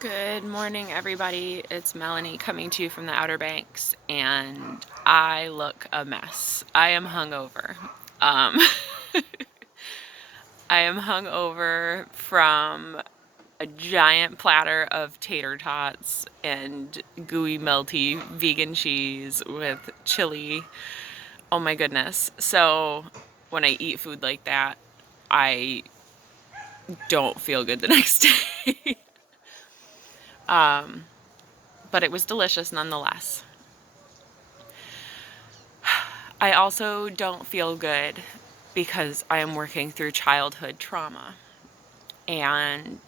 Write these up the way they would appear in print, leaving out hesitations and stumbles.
Good morning, everybody. It's Melanie coming to you from the Outer Banks, and I look a mess. I am hungover. Um, I am hungover from a giant platter of tater tots and gooey, melty vegan cheese with chili. Oh my goodness. So when I eat food like that, I don't feel good the next day. But it was delicious nonetheless. I also don't feel good because I am working through childhood trauma. And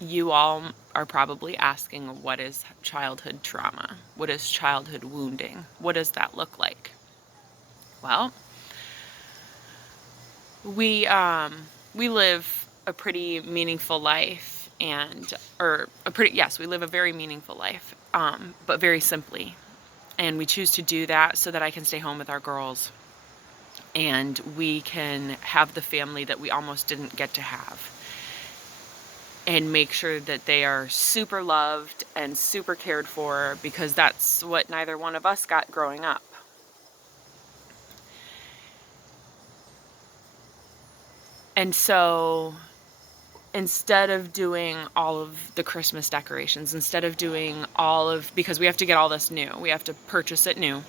you all are probably asking, what is childhood trauma? What is childhood wounding? What does that look like? Well, we live a pretty meaningful life, we live a very meaningful life, but very simply. And we choose to do that so that I can stay home with our girls and we can have the family that we almost didn't get to have, and make sure that they are super loved and super cared for, because that's what neither one of us got growing up. And so instead of doing all of the Christmas decorations, because we have to get all this new, we have to purchase it new.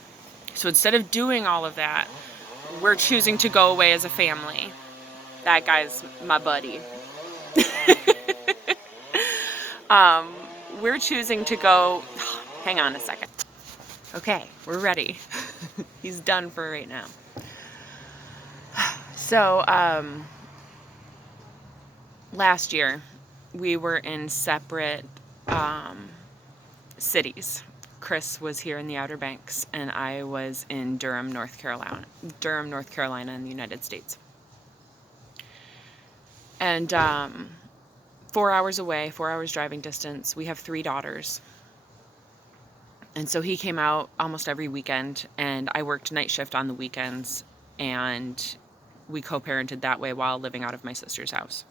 So instead of doing all of that, we're choosing to go away as a family. That guy's my buddy. We're choosing to go. Hang on a second. Okay, we're ready. He's done for right now. So, last year we were in separate cities. Chris was here in the Outer Banks, and I was in Durham, North Carolina, in the United States. And 4 hours away, 4 hours driving distance, we have 3 daughters. And so he came out almost every weekend, and I worked night shift on the weekends, and we co-parented that way while living out of my sister's house.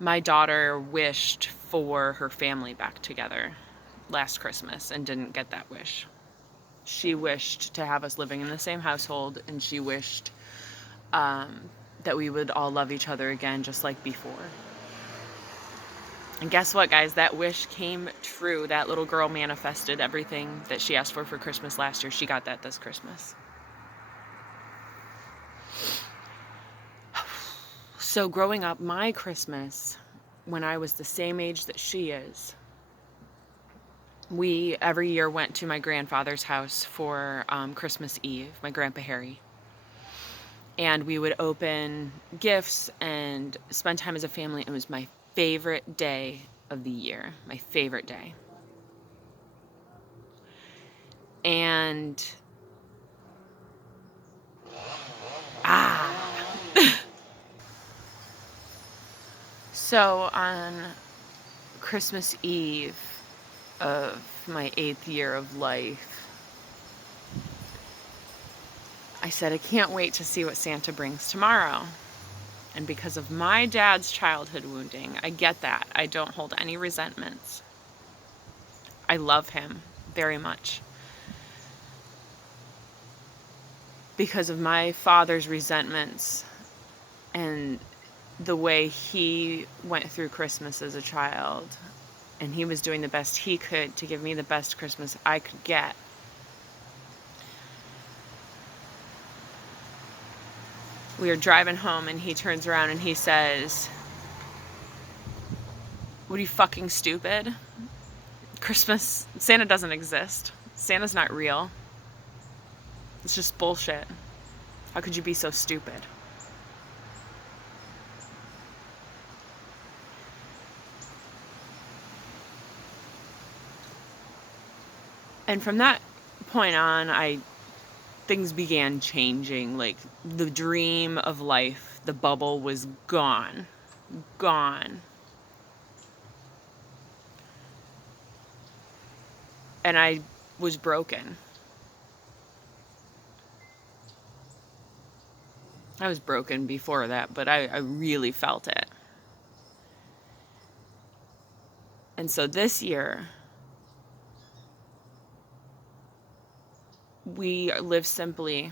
My daughter wished for her family back together last Christmas and didn't get that wish. She wished to have us living in the same household, and she wished that we would all love each other again just like before. And guess what, guys? That wish came true. That little girl manifested everything that she asked for Christmas last year. She got that this Christmas. So growing up, my Christmas, when I was the same age that she is, we every year went to my grandfather's house for Christmas Eve, my Grandpa Harry. And we would open gifts and spend time as a family. It was my favorite day of the year, my favorite day. And so on Christmas Eve of my 8th year of life, I said, I can't wait to see what Santa brings tomorrow. And because of my dad's childhood wounding, I get that. I don't hold any resentments. I love him very much. Because of my father's resentments and the way he went through Christmas as a child, and he was doing the best he could to give me the best Christmas I could get. We were driving home, and he turns around and he says, "What are you, fucking stupid? Santa doesn't exist. Santa's not real. It's just bullshit. How could you be so stupid?" And from that point on, things began changing. Like, the dream of life, the bubble was gone. And I was broken. I was broken before that, but I really felt it. And so this year, we live simply.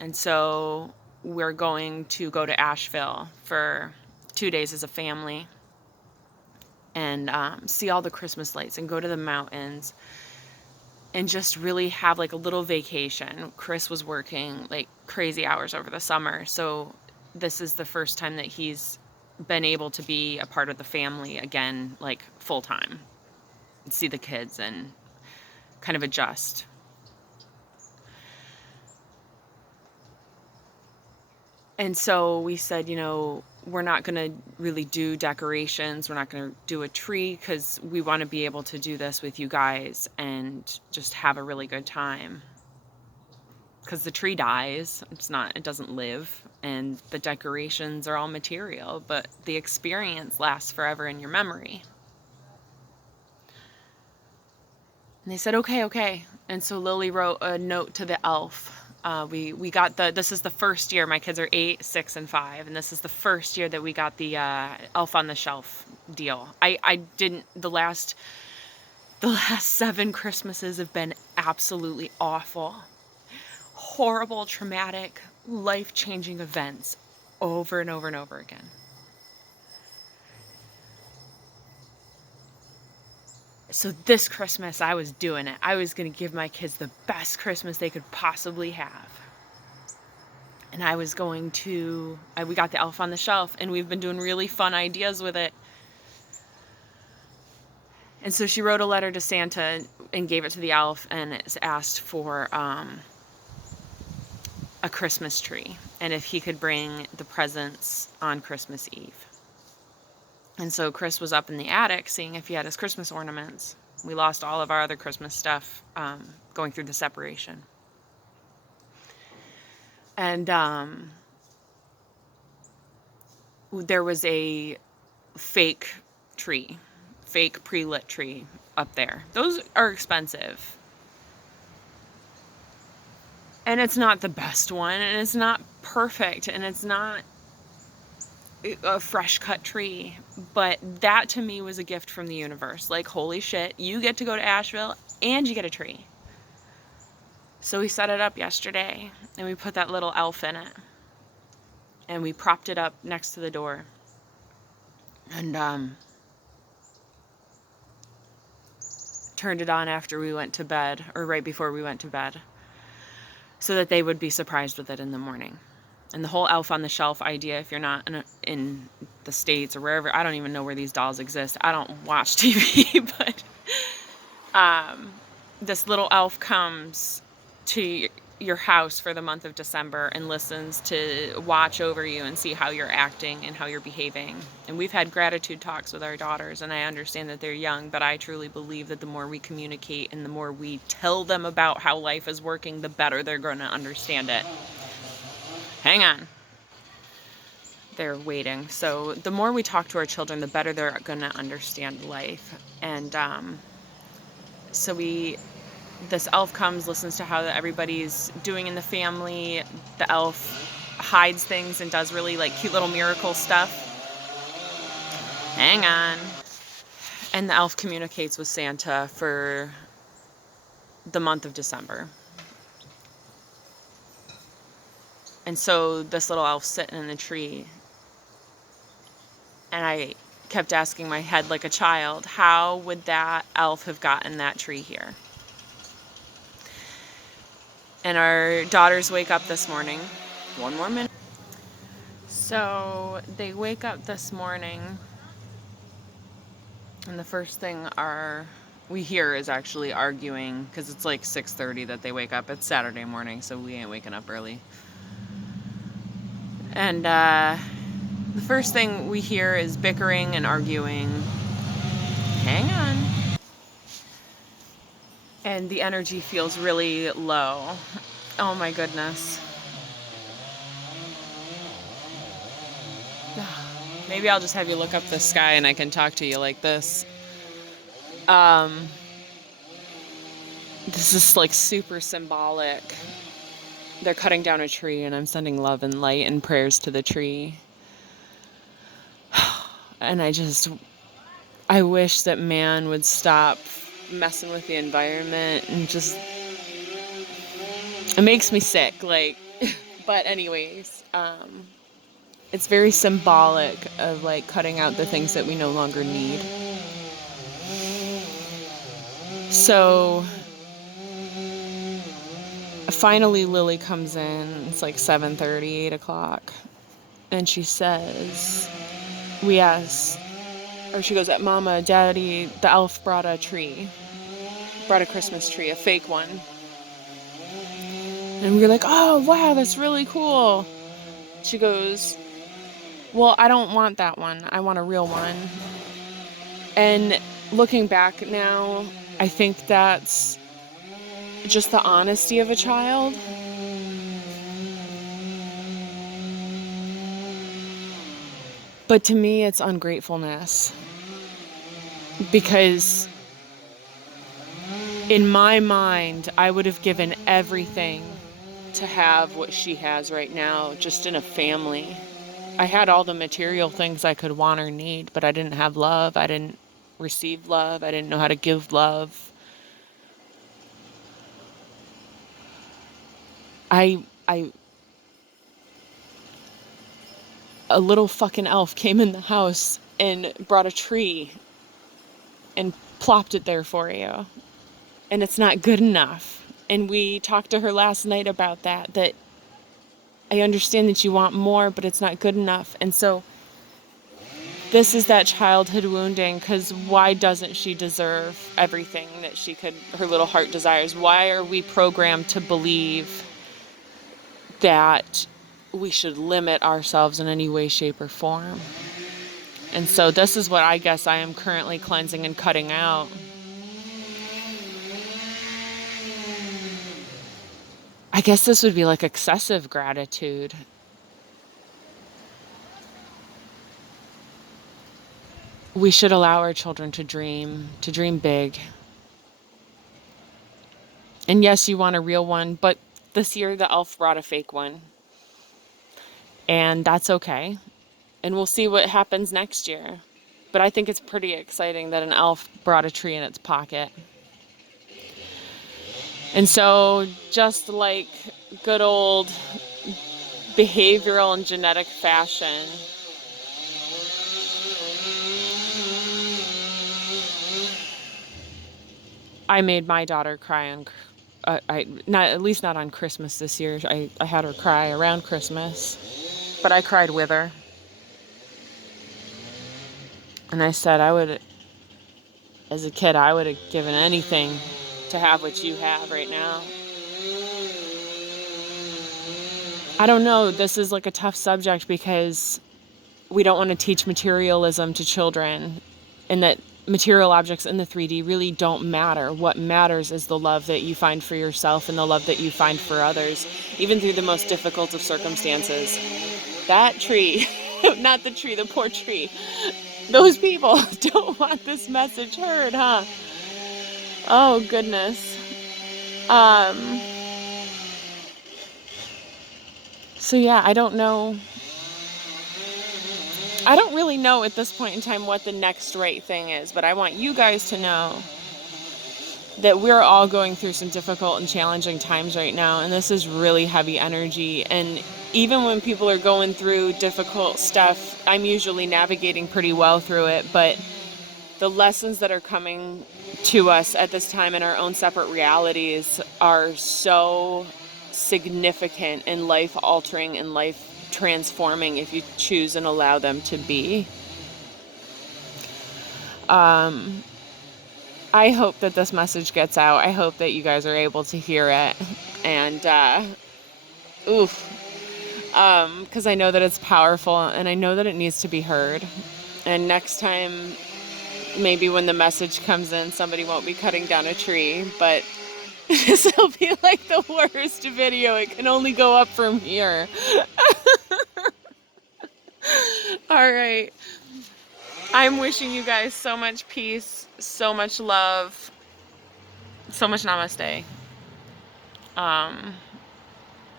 And so we're going to go to Asheville for 2 days as a family and see all the Christmas lights and go to the mountains and just really have like a little vacation. Chris was working like crazy hours over the summer. So this is the first time that he's been able to be a part of the family again, like full time, see the kids and kind of adjust. And so we said, we're not going to really do decorations. We're not going to do a tree because we want to be able to do this with you guys and just have a really good time. Because the tree dies, it doesn't live, and the decorations are all material, but the experience lasts forever in your memory. And they said, okay. And so Lily wrote a note to the elf. We got this is the first year, my kids are 8, 6, and 5, and this is the first year that we got the elf on the shelf deal. I didn't, the last 7 Christmases have been absolutely awful. Horrible, traumatic, life-changing events over and over and over again. So this Christmas, I was doing it. I was going to give my kids the best Christmas they could possibly have. And I was going to, we got the elf on the shelf, and we've been doing really fun ideas with it. And so she wrote a letter to Santa and gave it to the elf, and it's asked for a Christmas tree, and if he could bring the presents on Christmas Eve. And so Chris was up in the attic seeing if he had his Christmas ornaments. We lost all of our other Christmas stuff going through the separation. And there was a fake pre-lit tree up there. Those are expensive. And it's not the best one, and it's not perfect, and it's not a fresh cut tree, but that to me was a gift from the universe. Like, holy shit, you get to go to Asheville and you get a tree. So we set it up yesterday, and we put that little elf in it, and we propped it up next to the door, and turned it on after we went to bed, or right before we went to bed, so that they would be surprised with it in the morning. And the whole elf on the shelf idea, if you're not in the States or wherever, I don't even know where these dolls exist. I don't watch TV, but this little elf comes to your house for the month of December and listens to watch over you and see how you're acting and how you're behaving. And we've had gratitude talks with our daughters, and I understand that they're young, but I truly believe that the more we communicate and the more we tell them about how life is working, the better they're going to understand it. Hang on. They're waiting. So the more we talk to our children, the better they're going to understand life. And so this elf comes, listens to how everybody's doing in the family. The elf hides things and does really like cute little miracle stuff. Hang on. And the elf communicates with Santa for the month of December. And so this little elf's sitting in the tree, and I kept asking my head like a child, how would that elf have gotten that tree here? And our daughters wake up this morning. One more minute. So they wake up this morning, and the first thing we hear is actually arguing, because it's like 6:30 that they wake up. It's Saturday morning, so we ain't waking up early. And the first thing we hear is bickering and arguing. Hang on. And the energy feels really low. Oh my goodness. Maybe I'll just have you look up the sky and I can talk to you like this. This is like super symbolic. They're cutting down a tree, and I'm sending love and light and prayers to the tree. And I wish that man would stop messing with the environment and just, it makes me sick, like, but anyways, it's very symbolic of like cutting out the things that we no longer need. So finally Lily comes in, it's like 7:30, 8 o'clock, and she says, we asked, or she goes, Mama, Daddy, the elf brought a Christmas tree, a fake one. And we were like, oh, wow, that's really cool. She goes, well, I don't want that one. I want a real one. And looking back now, I think that's just the honesty of a child. But to me, it's ungratefulness. Because in my mind, I would have given everything to have what she has right now, just in a family. I had all the material things I could want or need, but I didn't have love. I didn't receive love. I didn't know how to give love. A little fucking elf came in the house and brought a tree and plopped it there for you. And it's not good enough. And we talked to her last night about that I understand that you want more, but it's not good enough. And so this is that childhood wounding, because why doesn't she deserve everything that her little heart desires? Why are we programmed to believe that we should limit ourselves in any way, shape, or form? And so this is what I guess I am currently cleansing and cutting out. I guess this would be like excessive gratitude. We should allow our children to dream big. And yes, you want a real one, but this year the elf brought a fake one. And that's okay. And we'll see what happens next year. But I think it's pretty exciting that an elf brought a tree in its pocket. And so, just like good old behavioral and genetic fashion, I made my daughter cry on, at least not on Christmas this year. I had her cry around Christmas, but I cried with her. And I said as a kid, I would have given anything to have what you have right now. I don't know, this is like a tough subject because we don't want to teach materialism to children, and that material objects in the 3D really don't matter. What matters is the love that you find for yourself and the love that you find for others, even through the most difficult of circumstances. That tree, not the tree, the poor tree. Those people don't want this message heard, huh? Oh, goodness. So yeah, I don't know. I don't really know at this point in time what the next right thing is, but I want you guys to know that we're all going through some difficult and challenging times right now, and this is really heavy energy. And even when people are going through difficult stuff, I'm usually navigating pretty well through it, but the lessons that are coming to us at this time in our own separate realities are so significant and life-altering and life-transforming if you choose and allow them to be. I hope that this message gets out. I hope that you guys are able to hear it. And, because I know that it's powerful and I know that it needs to be heard. And next time, maybe when the message comes in, somebody won't be cutting down a tree, but this will be like the worst video. It can only go up from here. All right. I'm wishing you guys so much peace, so much love, so much namaste.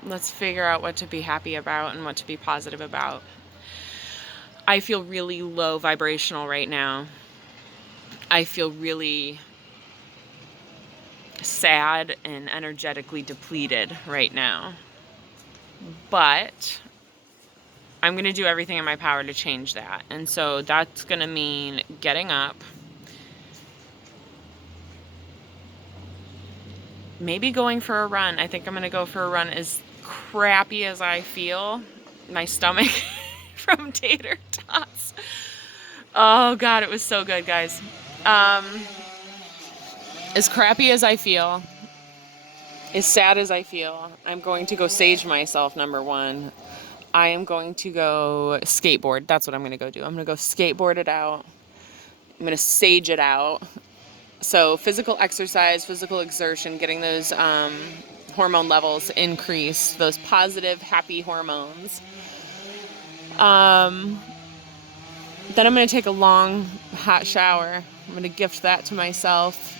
Let's figure out what to be happy about and what to be positive about. I feel really low vibrational right now. I feel really sad and energetically depleted right now. But I'm going to do everything in my power to change that. And so that's going to mean getting up, maybe going for a run. I think I'm going to go for a run. As crappy as I feel, my stomach from tater tots. Oh God, it was so good, guys. As crappy as I feel, as sad as I feel, I'm going to go sage myself, number one. I am going to go skateboard. That's what I'm going to go do. I'm going to go skateboard it out. I'm going to sage it out. So physical exercise, physical exertion, getting those hormone levels increased, those positive, happy hormones. Then I'm going to take a long, hot shower. I'm going to gift that to myself.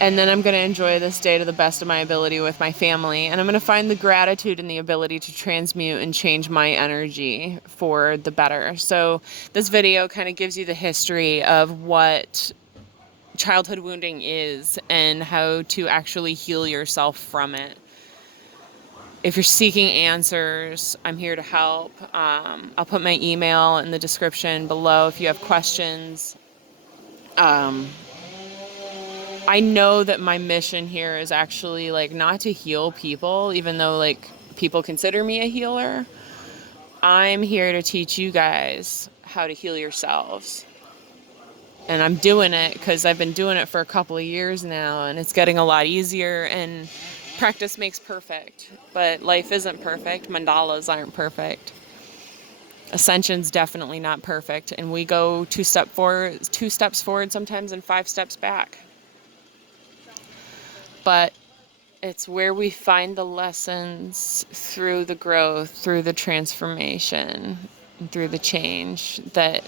And then I'm going to enjoy this day to the best of my ability with my family. And I'm going to find the gratitude and the ability to transmute and change my energy for the better. So this video kind of gives you the history of what childhood wounding is and how to actually heal yourself from it. If you're seeking answers, I'm here to help. I'll put my email in the description below if you have questions. I know that my mission here is actually like not to heal people, even though like people consider me a healer. I'm here to teach you guys how to heal yourselves. And I'm doing it because I've been doing it for a couple of years now, and it's getting a lot easier, and practice makes perfect. But life isn't perfect. Mandalas aren't perfect. Ascension's definitely not perfect. And we go two steps forward sometimes and 5 steps back. But it's where we find the lessons through the growth, through the transformation, and through the change, that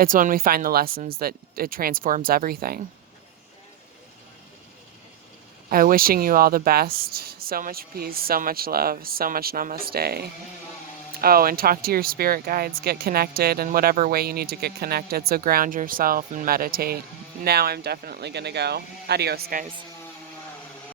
it's when we find the lessons that it transforms everything. I'm wishing you all the best. So much peace, so much love, so much namaste. Oh, and talk to your spirit guides. Get connected in whatever way you need to get connected. So ground yourself and meditate. Now I'm definitely going to go. Adios, guys.